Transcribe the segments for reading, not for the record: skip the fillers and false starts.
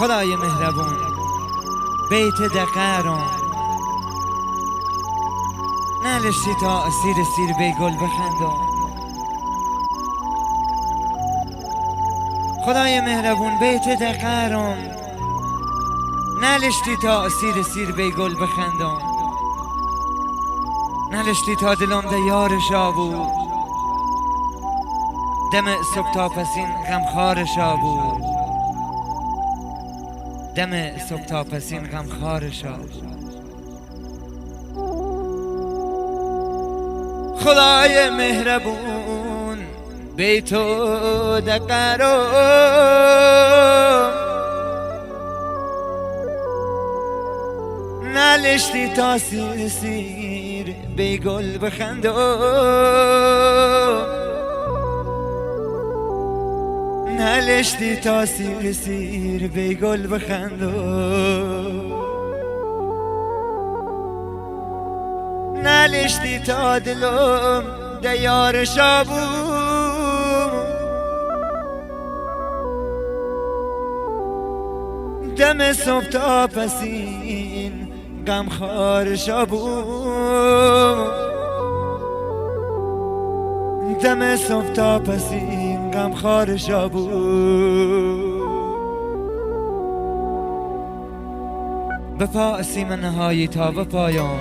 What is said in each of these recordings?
خدای مهربون بیت دقیرم نلشتی تا سیر بی گل بخندم. خدای مهربون بیت دقیرم نلشتی تا سیر بی گل بخندم. نلشتی تا دلم ده یارشا بود دم صبح تا پسین غمخوارشا بود دم صبح تا پسین غمخوارشا. خدای مهربون بیتو دقیرم نلشتی تا سیر بی گل بخندم. نلشتی تا سیر بی گل بخندم. نلشتی تا دلم دیار شابون دم صبح تا پسین غمخوار شابون دم صبح تا پسین غمخوار شابون. به پاسی من نهایی تا به پایان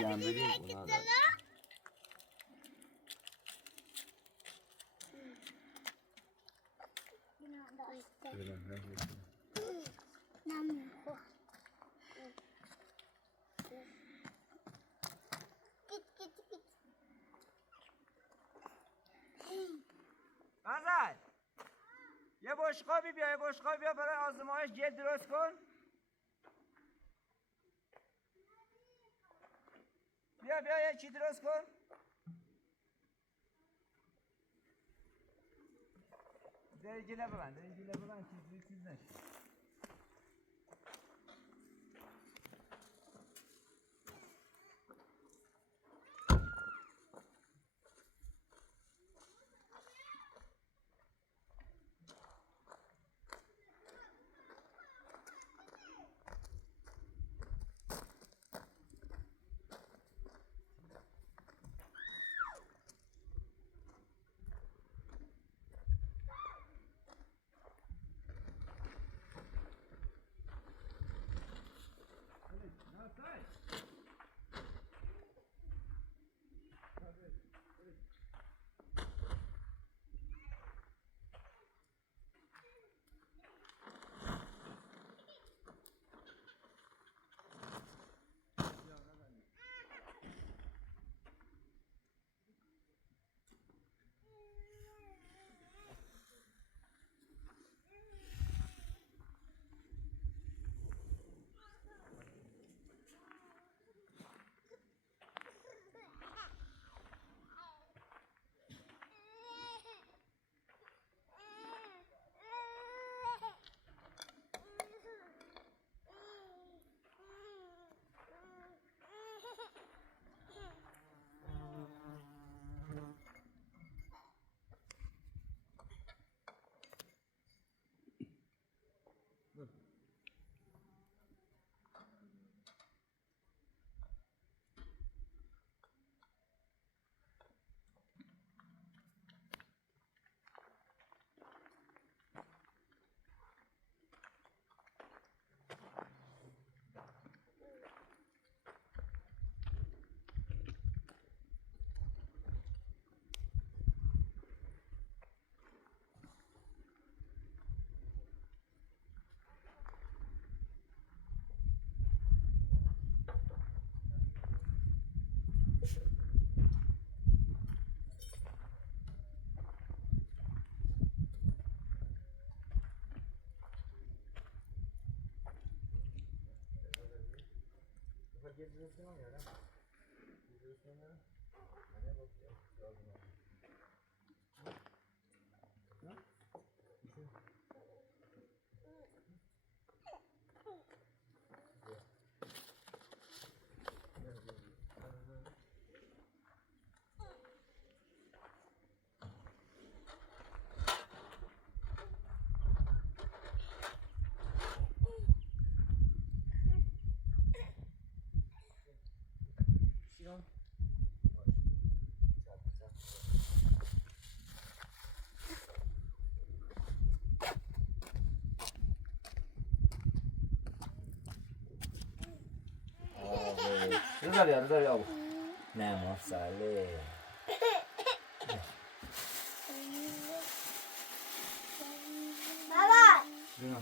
Yan vereyim buna da. Azat. یه بشقابی بیا یه بشقابی بیا برای آزمایش جلد درست کن. بیا یه چی درست کن. درگیره ببند چیز نشه. Rosalia, oh. Nemo, sale. Baba. No.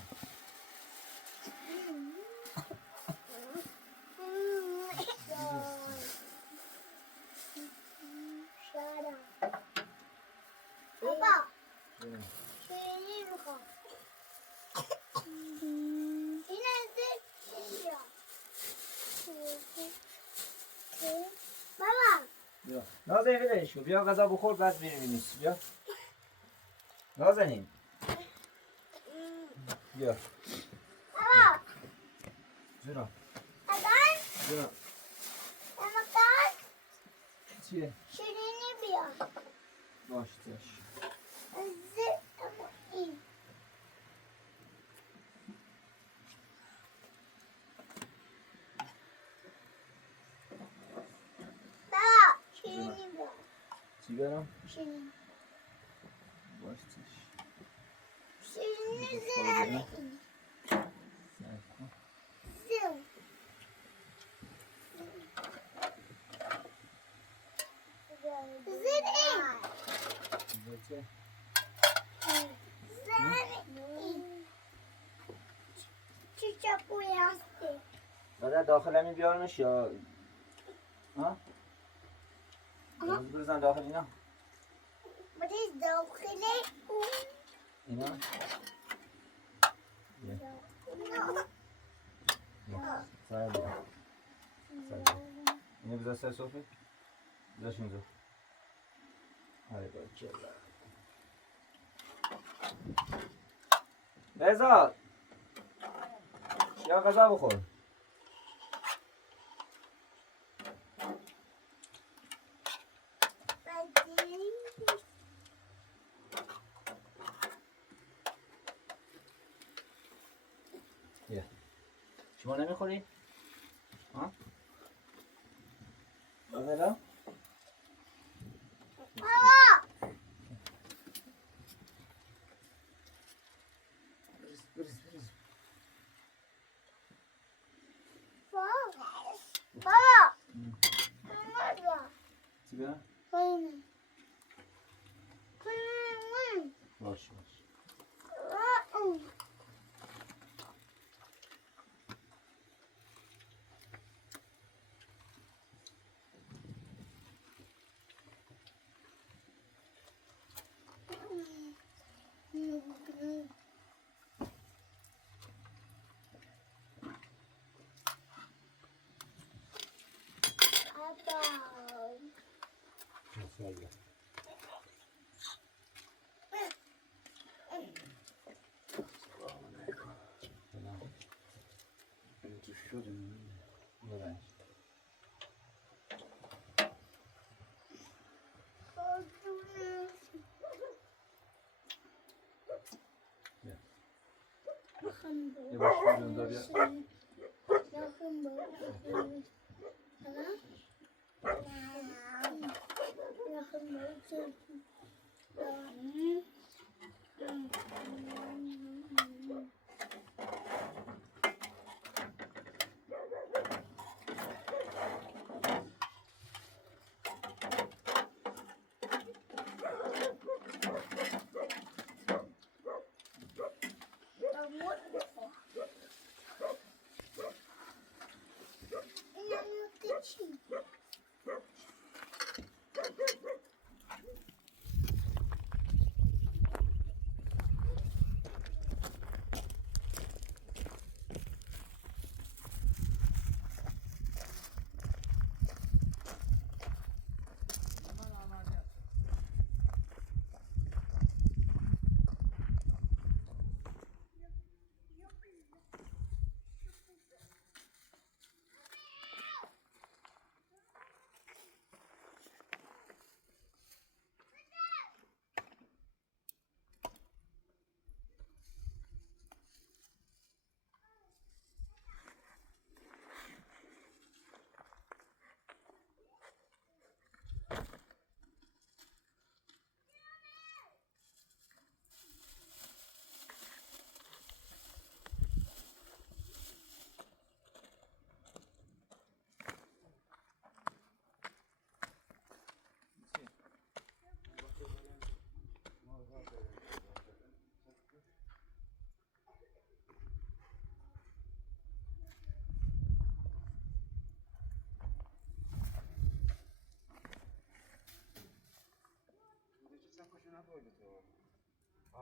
Baba. Şöyle mi kal? Yine نازنین ولش کن بیا غذا بخور بعد بریم نیست بیا نازنین بیا بابا جونم الان جونم نمکان چیه؟ شیرینی بیار باش چش این بابا شیرینی بیار چی برم؟ شیرینی باش چش شیرینی زیرمی زیر زیر این بچه این چه چاقوی هستی بعد داخل همین بیارمش یا ها؟ بزن داخل اینا بری داخل اون اینا سر بیا اینو بذار سر صوفی بذارش اینجا آره باید بذار یا غذا بخور بیا شما نمیخوری؟ ها؟ بذارم؟ بابا بریز بابا بابا چی برم؟ باش یه باش اونجا بیا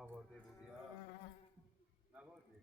آورده بودی یا نبردی؟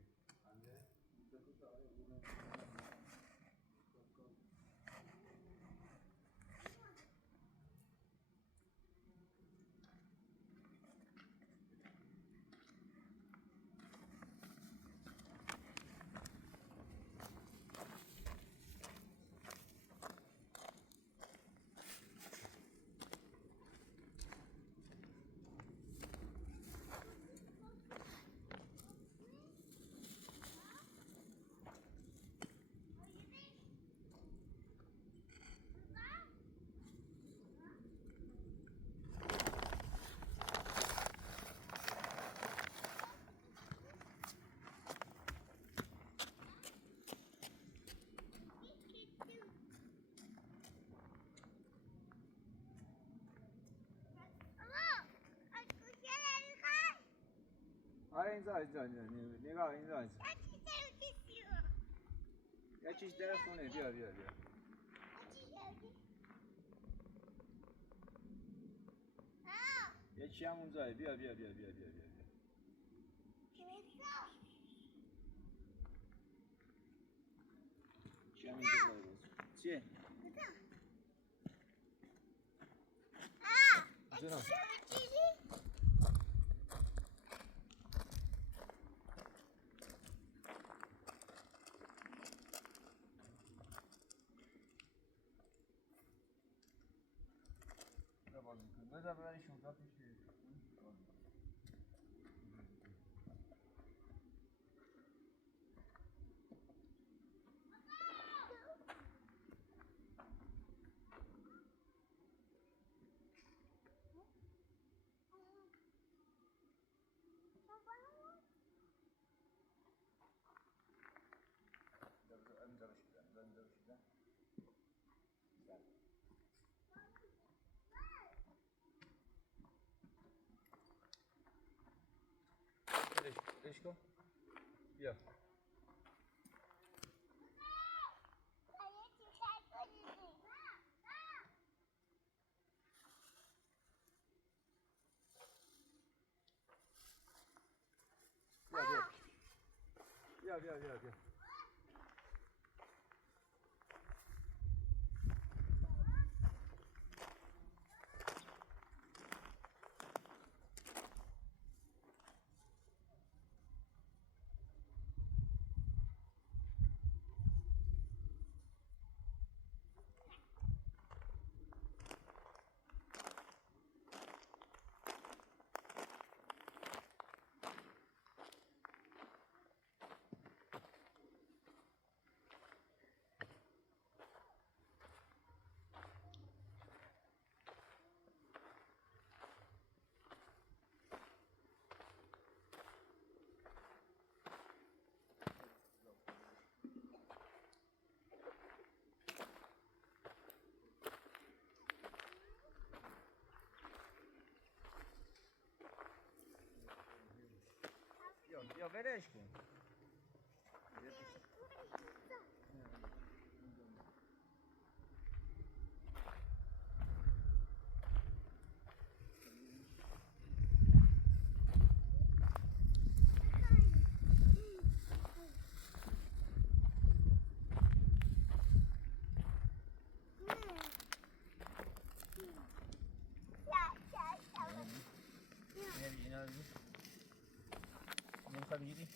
اینجا نگاه اینجا یه چیز در خونه بیا یه چی هم اونجا بیا چی هم اینجا چیه؟ جناب بذار برای شونتا پیش ولش کن بیا بیا یا ولش کن نمیخوای بگیری؟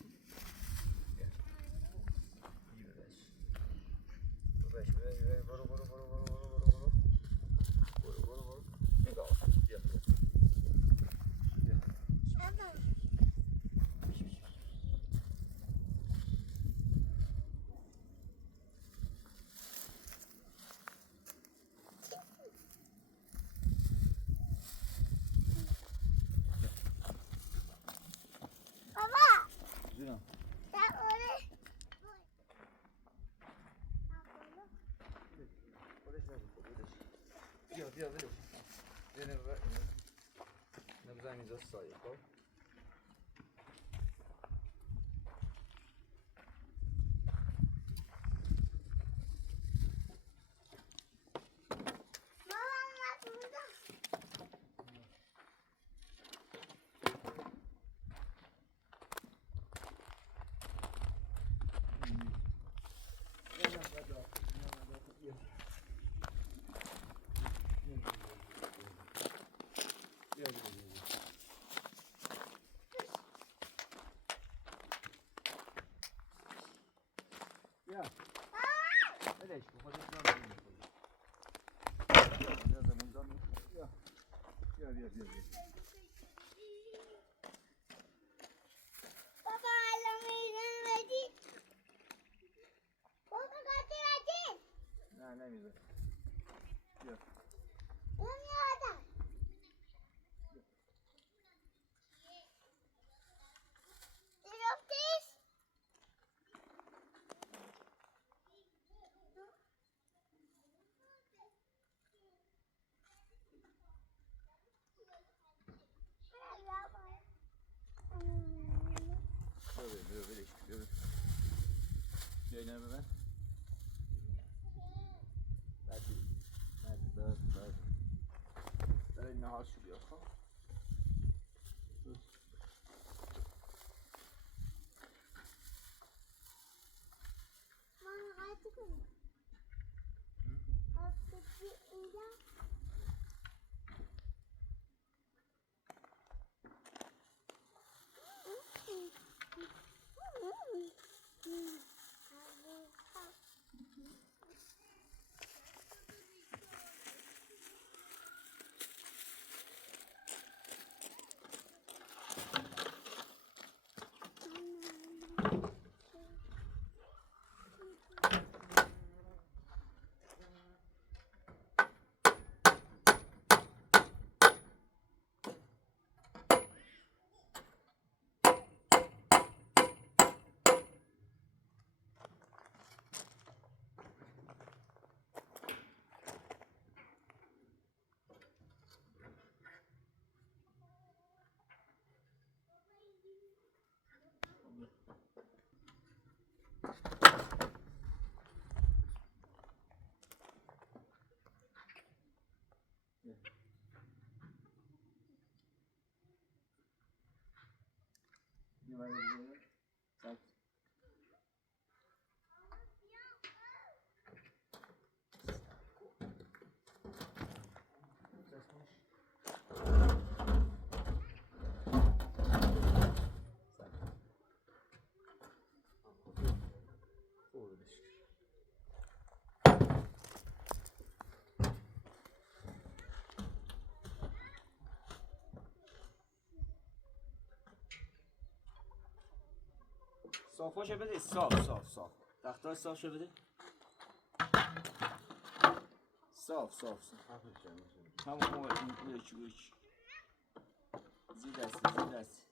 برو نگاه بیا جونم بیا ولش نبزنیم اینجا سایه خب بیا ولش کن خودت را بگیر بیا بابا الان میزن بدی بابا قاطی بدی نه نمیزه بیا اون یادم گرفتیش بیا اینا رو ببر. برای نهار شو بیار خب. من قاطی کنم قاطی اینجا صافاشو بده صاف تختای صاف شو بده صاف همون موقع یکی زیر دستی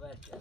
بچه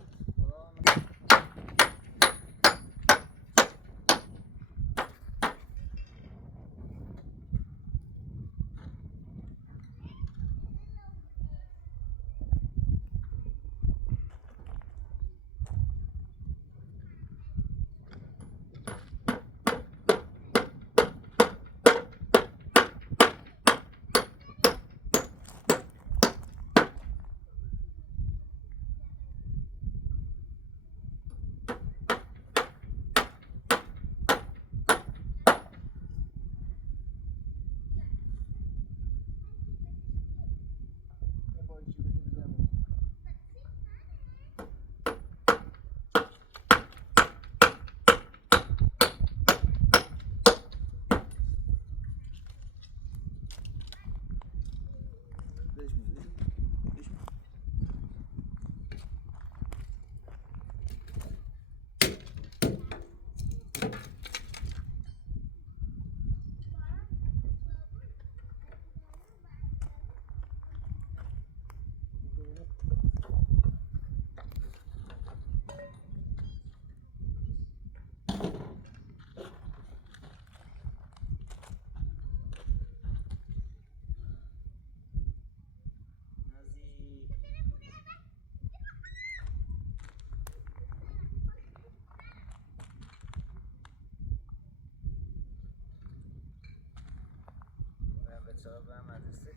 بچه ها برم مدرسه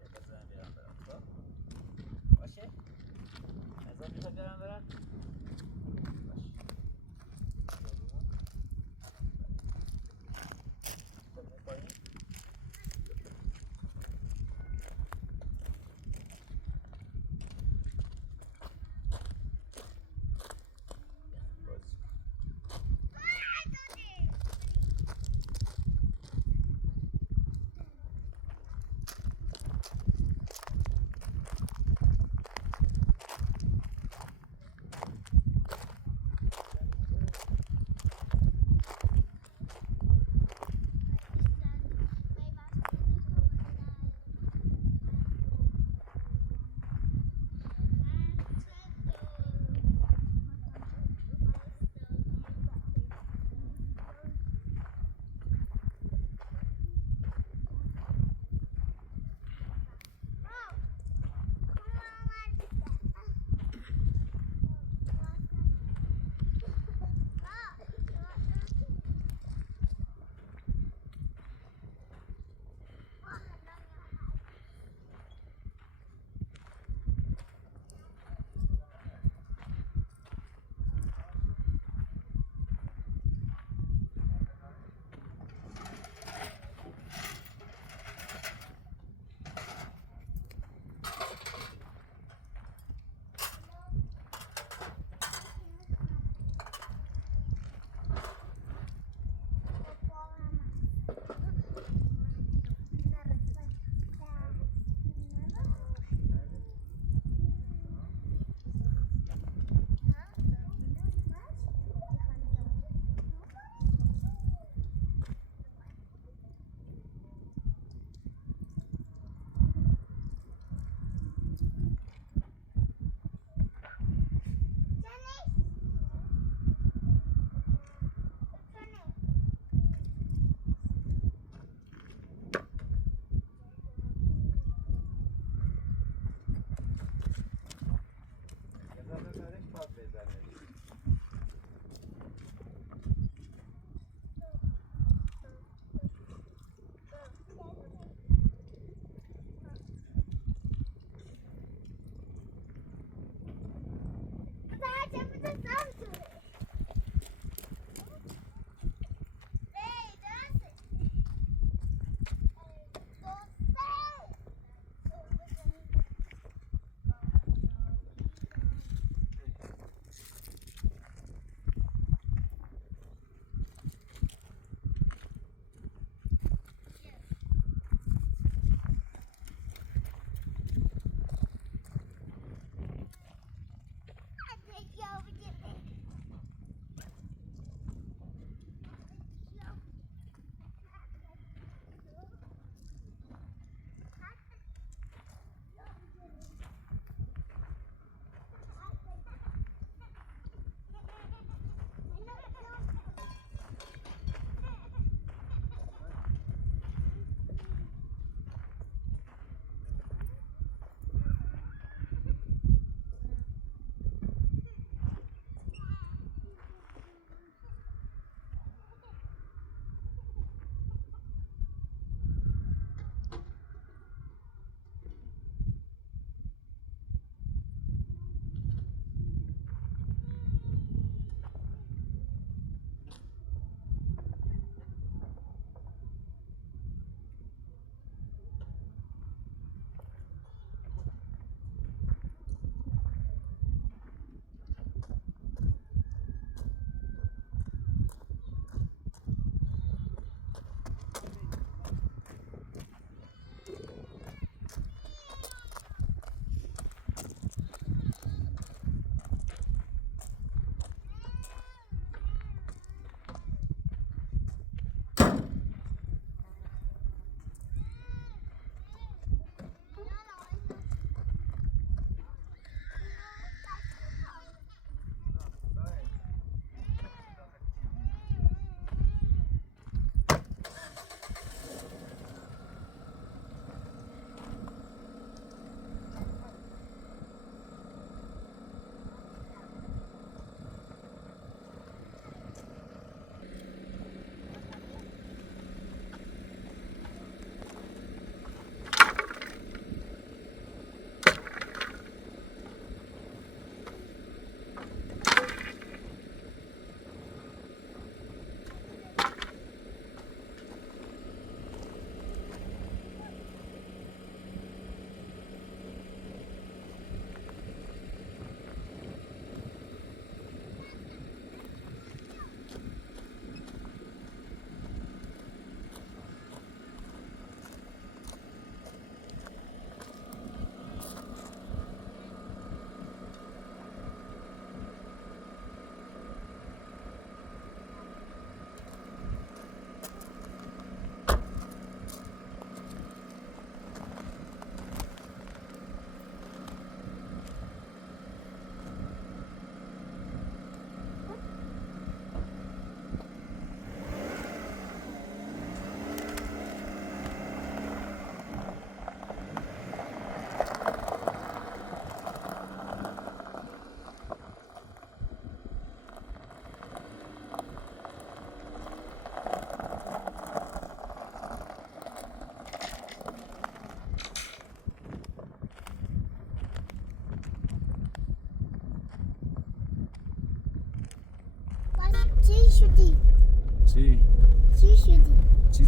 یه بزنم بیرم برم باشه؟ ازا میخواد برم برم؟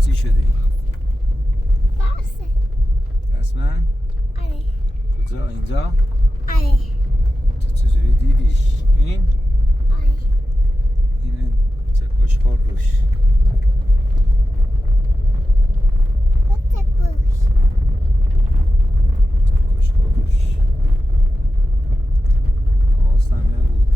چی شدی؟ باسه رسما؟ آره کجا؟ اینجا؟ آره تو چجوری دیدیش؟ این؟ آره اینه چه کشخور روش بچه بوش کشخور روش حواسم نبود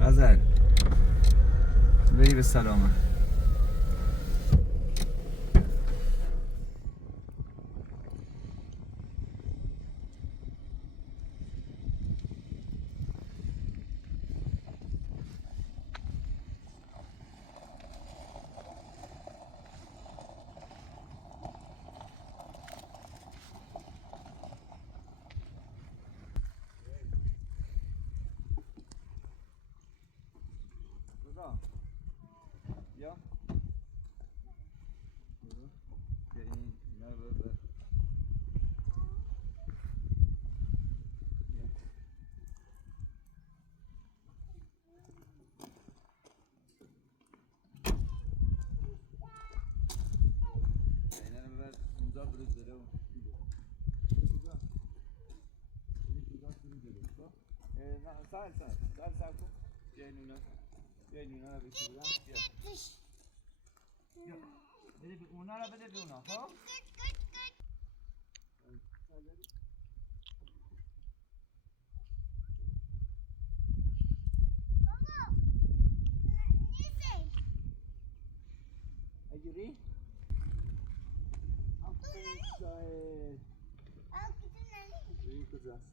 غزل بری به سلامت یا بیا این اینا رو ببر اینا رو ببر اونجا برو جلو نه سر کن بیا این اونا رو بشورم بیا بده به اونا رو بده به اونا خب اگری این کجاست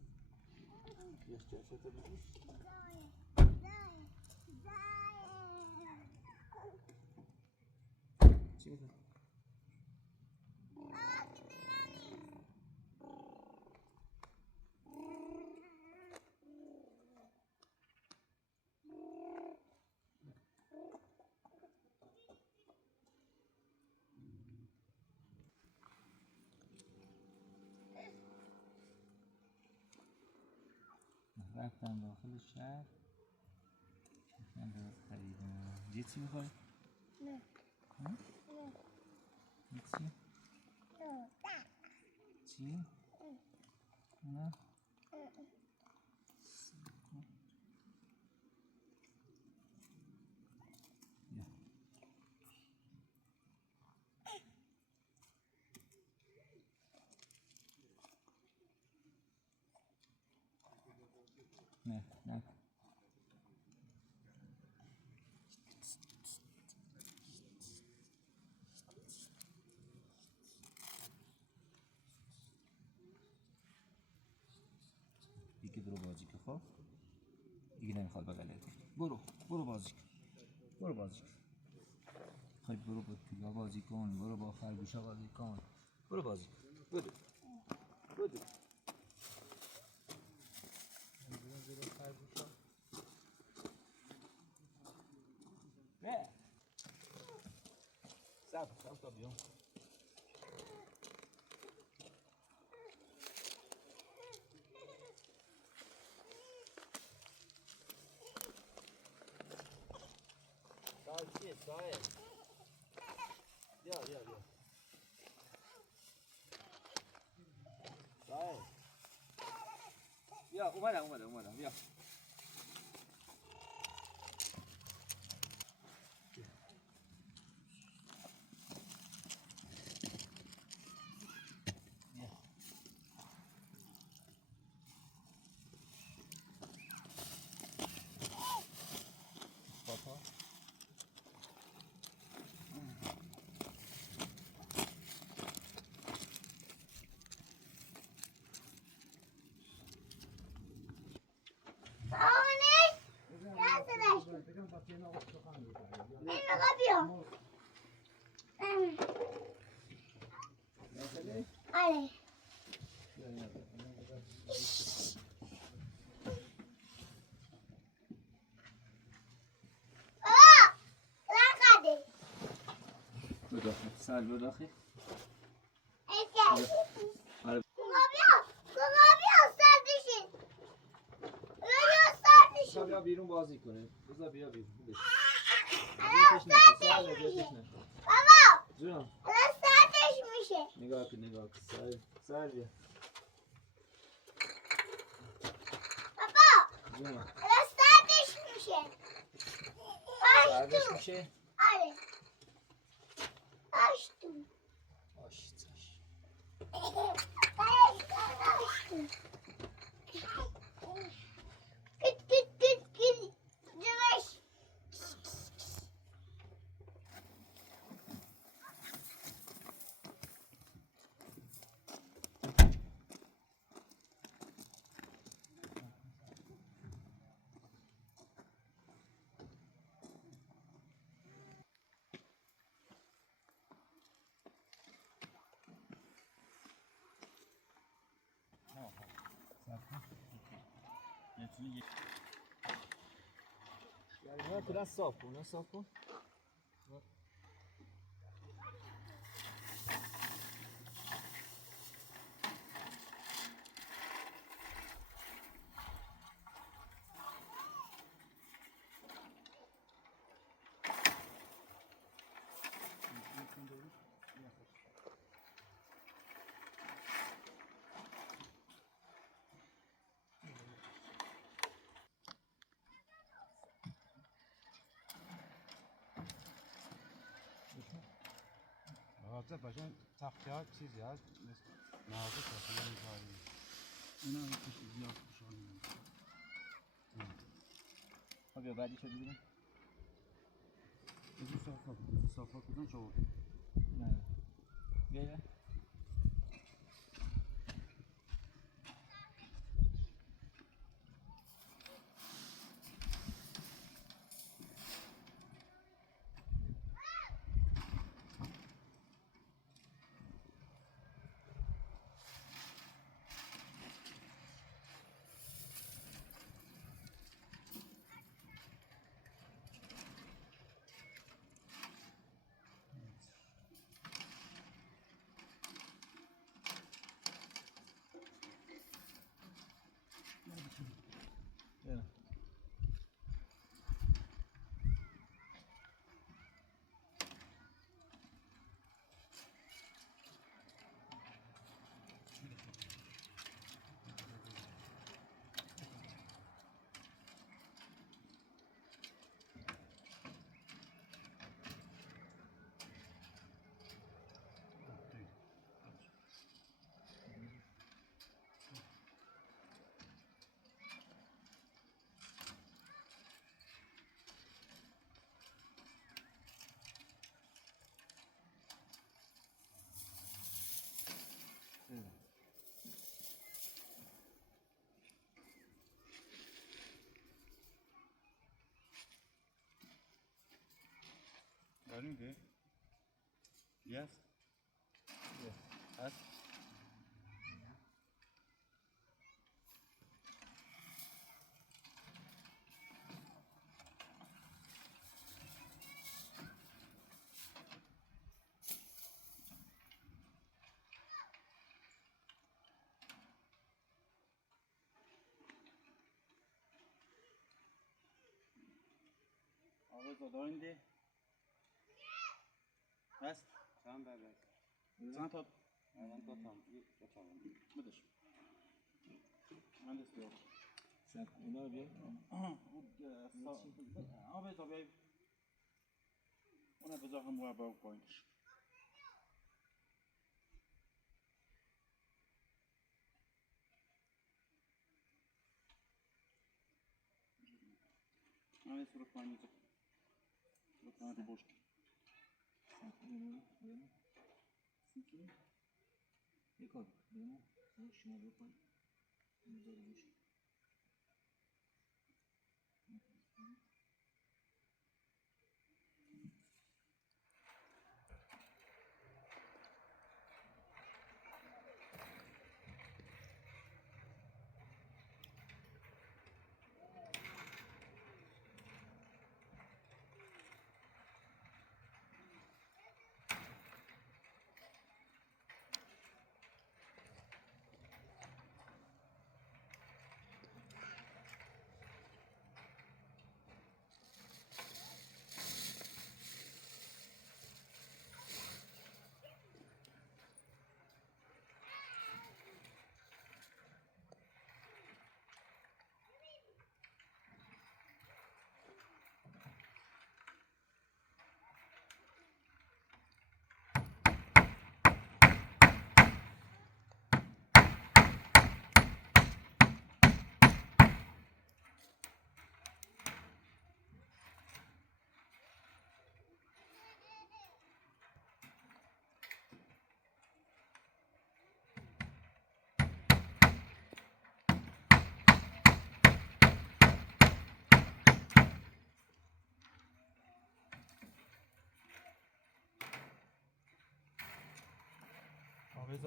یه جاشو تو بگیش چی میخوای رفتم داخل شهر من درست خریدم یه چی میخوای؟ نه ها؟ نه یه چی؟ چی؟ نه؟ بیا نه نه دیگه برو بازی که خب دیگه نمیخواد بغلت برو بازی کن برو بازی کن خواهی برو با پیلا بازی کن برو با خرگوشا بازی کن برو بازی کن بده نه صبر تا بیام چیه سایه بیا سایه بیا اومدم بیا اینو بیا. آره. لقده. بداخل سر بداخل آره. بیا سردشین. بیا سردشین. بیا بیرون بازی کنه بذار بیا بیرون بابا. جونم الان سردش میشه. نگاه کن سر بیا بابا. جونم الان سردش میشه. سردش میشه آره. داشتون. آشتش داشتون. کت جمش. نه کلا صاف کن حاضر باشن تخته ها چیزی هست نازک هست نمی‌ذاری اینا هم کشی زیاد خوشحال نمی‌کنه. خب بیا بعدی شو ببینم بزن صافا کدوم شو نه بیا داریم که yes هست آقا داریم ده هست چند داده چند تا الان دو تا بدش من دست بیار اینا رو بیا آبه تا بیای اونه بذار هم با پایینش من دست رو پایین میزم رو پایین رو بوش یه کار بکنم شما بکن اینجا رو بشه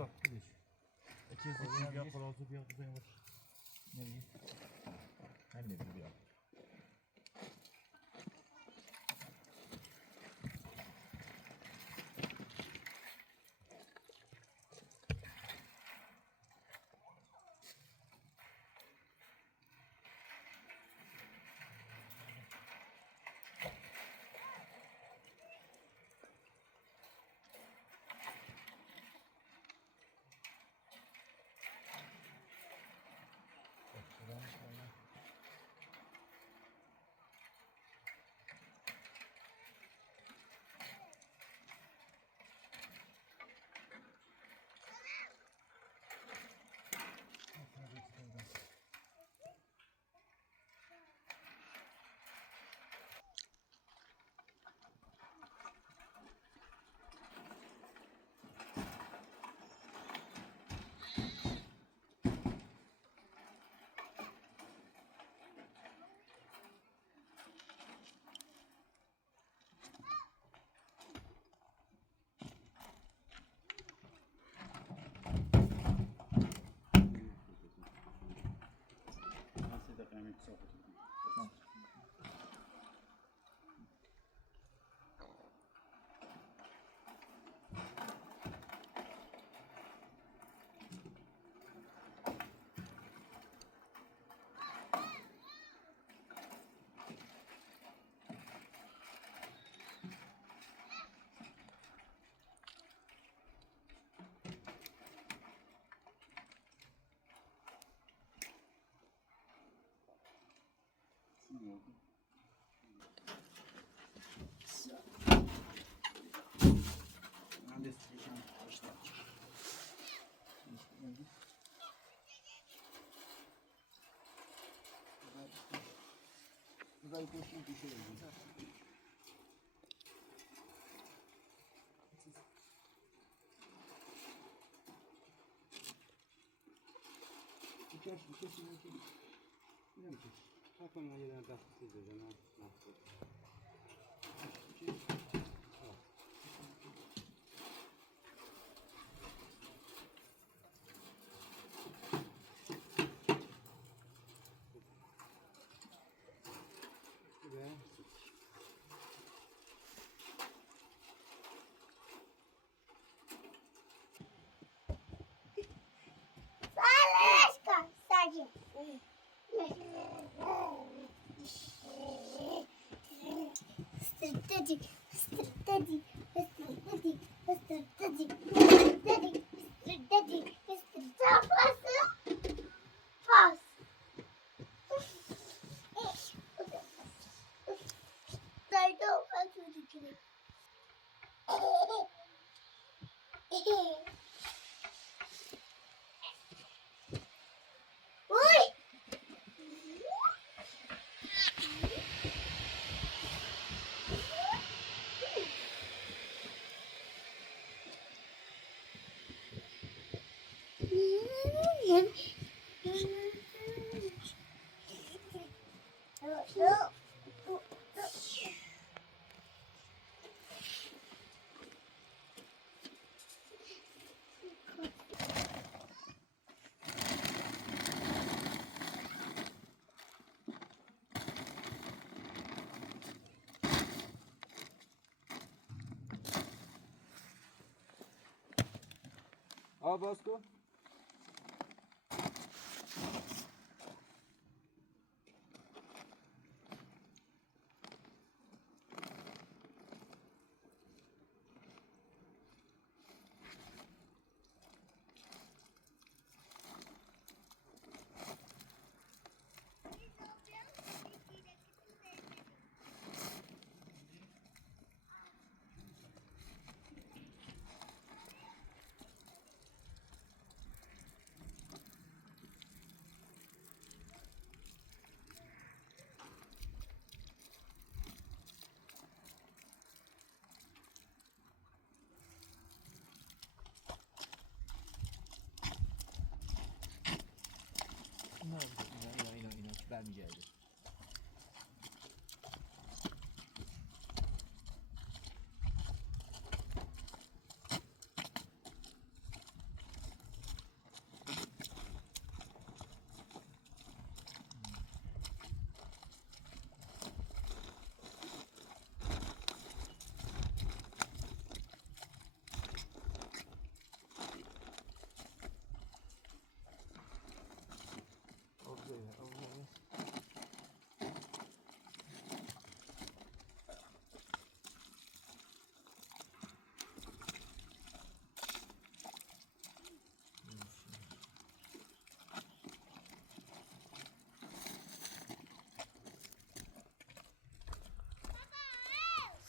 Uzak gidiş. İkisi bir palazzo bir yapayım var. Ne bileyim. Ben de biliyorum. Nasıl da kıymet sohbet. Tutaj poszli dzisiaj. Hatta ben yerine dağıtıp edeceğim. Салешка, сади. Стратеги, стратеги, стратеги, стратеги, стратеги, стратеги, стратеги, пас. Дайте отсюда. Ой! Al Basko. İnan vermeyeceğiz.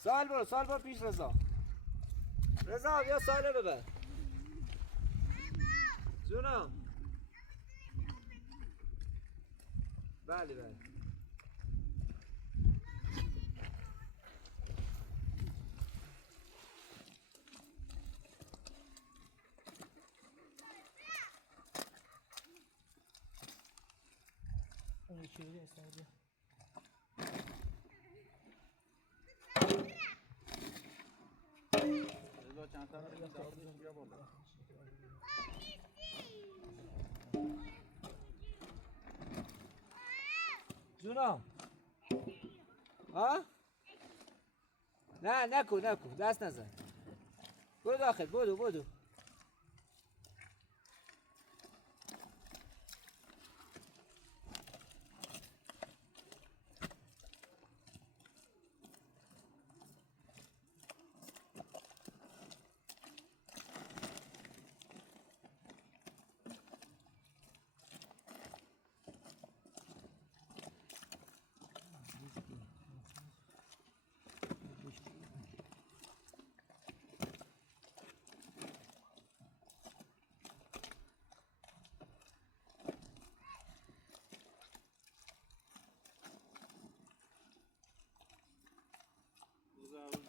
سال برو پیش رضا. رضا بیا ساله ببر. جونم. بله بله. رضا چند تا بیا بالا. جونم. ها؟ نه نکن دست نزن. برو داخل بدو.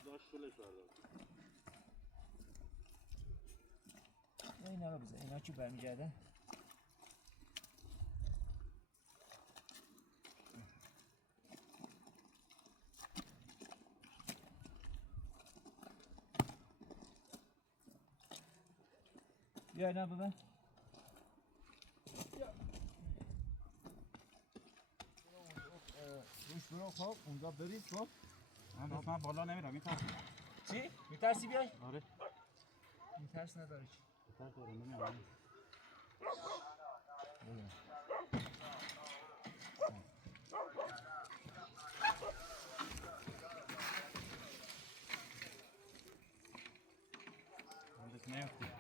داشت طولش بردار. اینا رو بذار. اینا چی برمیگرده؟ بیا اینا ببر. روش برو خب اونجا برید خب. من بالا نمیرم میترسم. چی؟ میترسی بیای؟ آره. میترس نداری. نمیرم. نیفتی.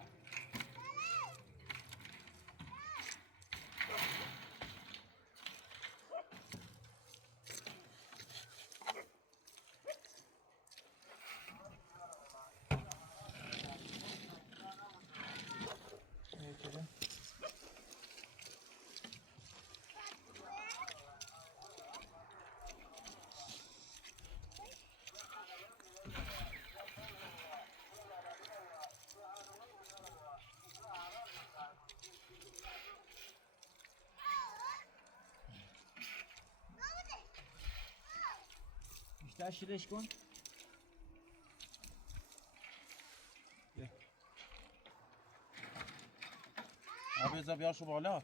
بیشتر شیرش کن. رضا بیارشو بالا.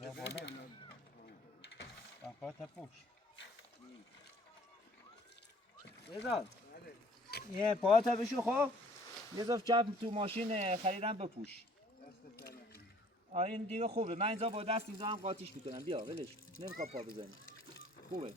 بیا بالا. بخواه تپوش. رضا یه پاهات بشو خب. یه ضرب چپ تو ماشین خریدم بپوش. این دیگه خوبه. من اینجا با دست اینجا هم قاطیش میکنم. بیا ولش. نمیخواد پا بزنی. خوبه.